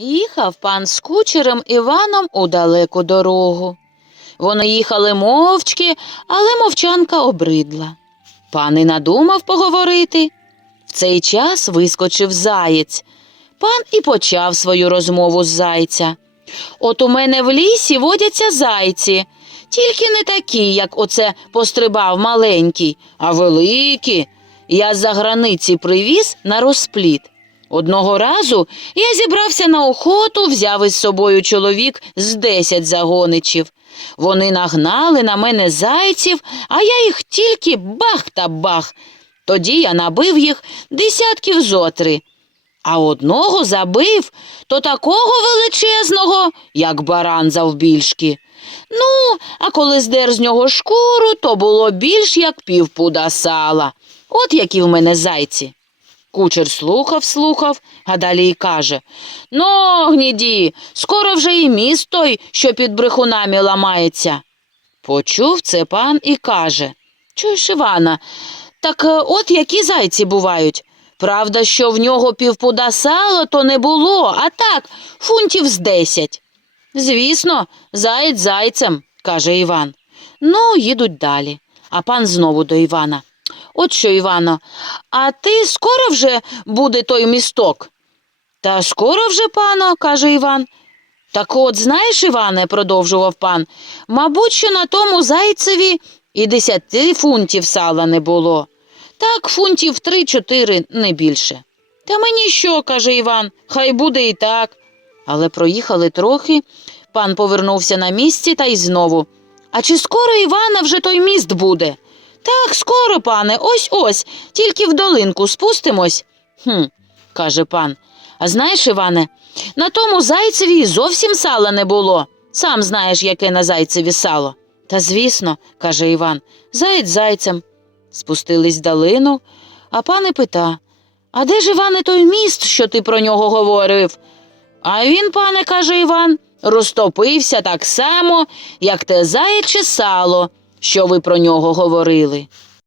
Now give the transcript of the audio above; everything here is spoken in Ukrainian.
Їхав пан з кучерем Іваном у далеку дорогу. Вони їхали мовчки, але мовчанка обридла. Пан і надумав поговорити. В цей час вискочив заєць. Пан і почав свою розмову з зайця. От у мене в лісі водяться зайці, тільки не такі, як оце пострибав маленький, а великі. Я з-за границі привіз на розпліт. Одного разу я зібрався на охоту, взяв із собою чоловік з десять загоничів. Вони нагнали на мене зайців, а я їх тільки бах та бах. Тоді я набив їх десятків зотри. А одного забив то такого величезного, як баран завбільшки. Ну, а коли здер з нього шкуру, то було більш як півпуда сала. От які в мене зайці. Кучер слухав, слухав, а далі й каже Ну, гніді, скоро вже і міст той, що під брехунами ламається. Почув це пан і каже Чуєш, Івана, так е, от які зайці бувають. Правда, що в нього півпуда сала, то не було, а так, фунтів з десять. Звісно, заєць зайцем, каже Іван. Ну, їдуть далі. А пан знову до Івана. От що, Івано, а ти скоро вже буде той місток? Та скоро вже, пано, каже Іван. Так от, знаєш, Іване, продовжував пан, мабуть, що на тому зайцеві і десяти фунтів сала не було. Так, фунтів три-чотири, не більше. Та мені що, каже Іван, хай буде і так. Але проїхали трохи, пан повернувся на місці та й знову. А чи скоро Івана вже той міст буде? Так, скоро, пане, ось ось, тільки в долинку спустимось. Хм, каже пан. А знаєш, Іване, на тому зайцеві зовсім сала не було. Сам знаєш, яке на зайцеві сало. Та звісно, каже Іван, заєць зайцем. Спустились долину, а пан і пита А де ж, Іване, той міст, що ти про нього говорив? А він, пане, каже Іван, розтопився так само, як те заяче сало, що ви про нього говорили.